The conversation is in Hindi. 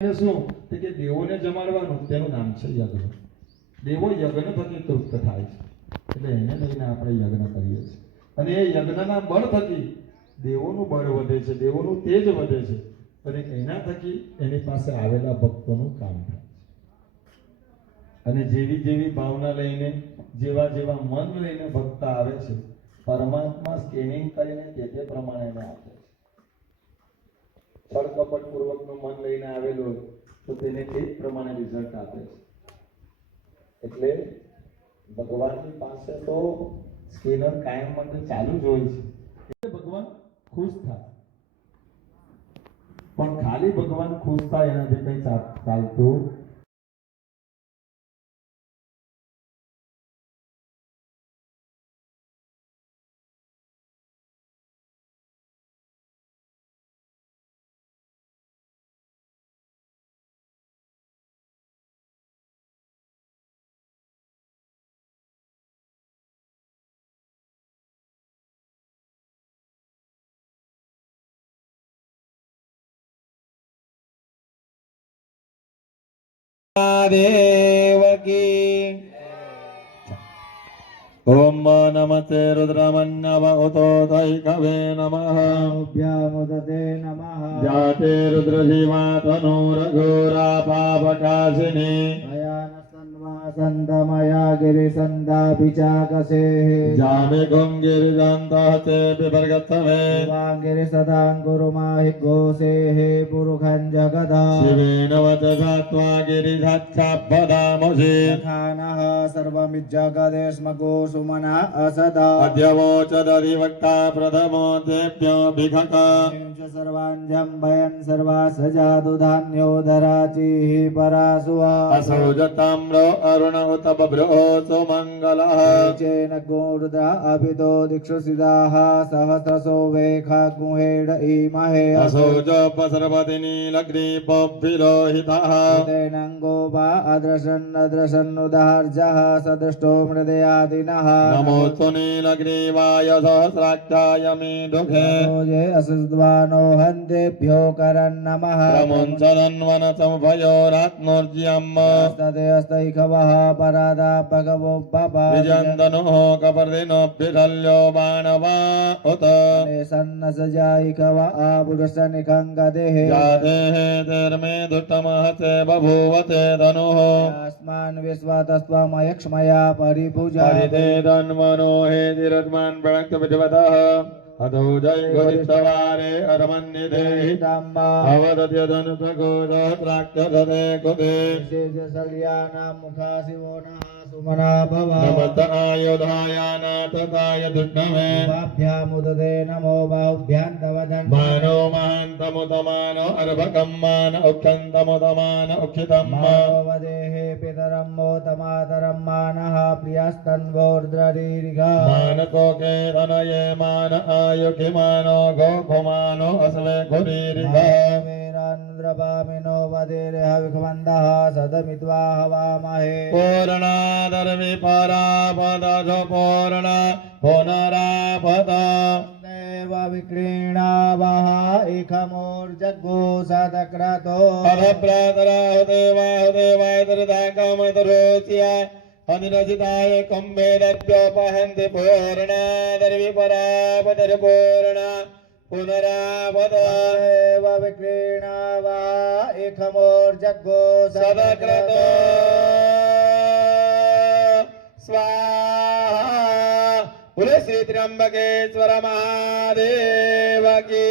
શું કે દેવોને જમાડવાનું તેનું નામ છે યજ્ઞ. દેવો યજ્ઞ થકી તૃપ્ત થાય છે, એટલે એને લઈને આપણે યજ્ઞ કરીએ છીએ. અને એ યજ્ઞના બળ થકી દેવોનું બળ વધે છે, દેવોનું તેજ વધે છે, અને એના થકી એની પાસે આવેલા ભક્તોનું કામ થાય છે. અને જેવી જેવી ભાવના લઈને, જેવા જેવા મન લઈને ભક્ત આવે છે, પરમાત્મા સ્કેનિંગ કરીને તે પ્રમાણે એને આપે છે. છળકપટ પૂર્વકનું મન લઈને આવેલો તો તેને તે જ પ્રમાણે રિઝલ્ટ આપે છે. એટલે ભગવાનની પાસે તો સ્કેનર કાયમ માટે ચાલુ જ હોય છે, એટલે ભગવાન ખુશ થાય. પણ ખાલી ભગવાન ખુશ થાય એનાથી કંઈ ચાલતું देव की। ओम नमस्ते रुद्रमन्नवतो दैकवे नमः। भ्यामुदते नमः। जाते रुद्रजीवा तनुरघोरा पापकाशिनी। संतमया गिरिसन्दाभिचाकसे। जामे गिरिजान्तहते विपर्गतमे। गिरिसदाङ्कुरुमाहि घोषेः पुरुखं जगदा। शिवेन वचसात्वा गिरिधच्छापदामसि। खानः सर्वमिज्जगदे स्म गोसुमना असदा। अद्यवोचदधिवक्ता प्रथमो तेभ्यो भिखक। सर्वाञ्जं भयन् सर्वा सजातु धान्योदराचिः परासुवा। असौ जताम्रो अरुण उत बभ्रो सुमङ्गलः। चेन गोरुद्रा अभितो दिक्षुसिदाः सहस्रसो वेखा गुहेड इमहे। असौ जोपसर्वति नीलग्रीपोऽभिलोहितः। तेनङ्गो वा अद्रशन्नुदार्जः सदृष्टो मृदयादिनः। नमोऽस्तु नीलग्रीवाय सहस्राक्षाय मीदुघे। ये असुद्वानो हन्तेभ्यो करन् नमः। प्रमुञ्चदन्वनसमुभयोरात्मोर्ज्यम्। तदेस्तैकवः परादा भगवो बपा। विजन्दनुः कपर्दिनोऽभ्युशल्यो बाणवा उत। सन्नसजायिकव आपुरुषनिखङ्गदेः। जातेः तेर्मे दुष्टमहते बभूवते धनुः। अस्मान् विश्वातस्त्वमयक्ष्मया परिभुजा। परिते धन्वनो हेतिरस्मान् प्रणक्त विजवतः। अतो जय गोरिष्ठवारे अरमन्यते अवदत्य धनुषगो सहस्राक्षसते कुते। विशेषशल्यानां मुखा शिवो नः सुमना भव। नमस्त आयुधायानाथकाय दुष्णवे। बाभ्यामुदते नमो बाहुभ्यां तव धन्वने। मानो महान्तमुतमानो अर्भकं मान उक्षन्तमुतमान उक्षितं। मानवदेहे पितरं मोतमातरं मानः प्रियस्तन्वोर्द्ररीरिघा। मानकोके तनये मान आयुखिमानो गोखुमानो अस्वे खुरीरिघा। वीरान्द्रपामिनो वदेर्ह विखमन्दः सदमित्वा हवामहे। पूर्णादर्वि परापद पूर्ण पुनरापद। देव विक्रीणावः इखमोर्जग्गो सदक्रतो। अभप्रातराहु देवाय दृढाकामतरोच्याय अनिरजिताय कुम्भेदभ्योपहन्ति। पूर्णादर्वि परापदर्पूर्ण पुनरापद। देव विक्रीणावः इखमोर्जग्गो सदक्रतो स्वाहा। बोले श्री त्र्यंबकेश्वर महादेव की।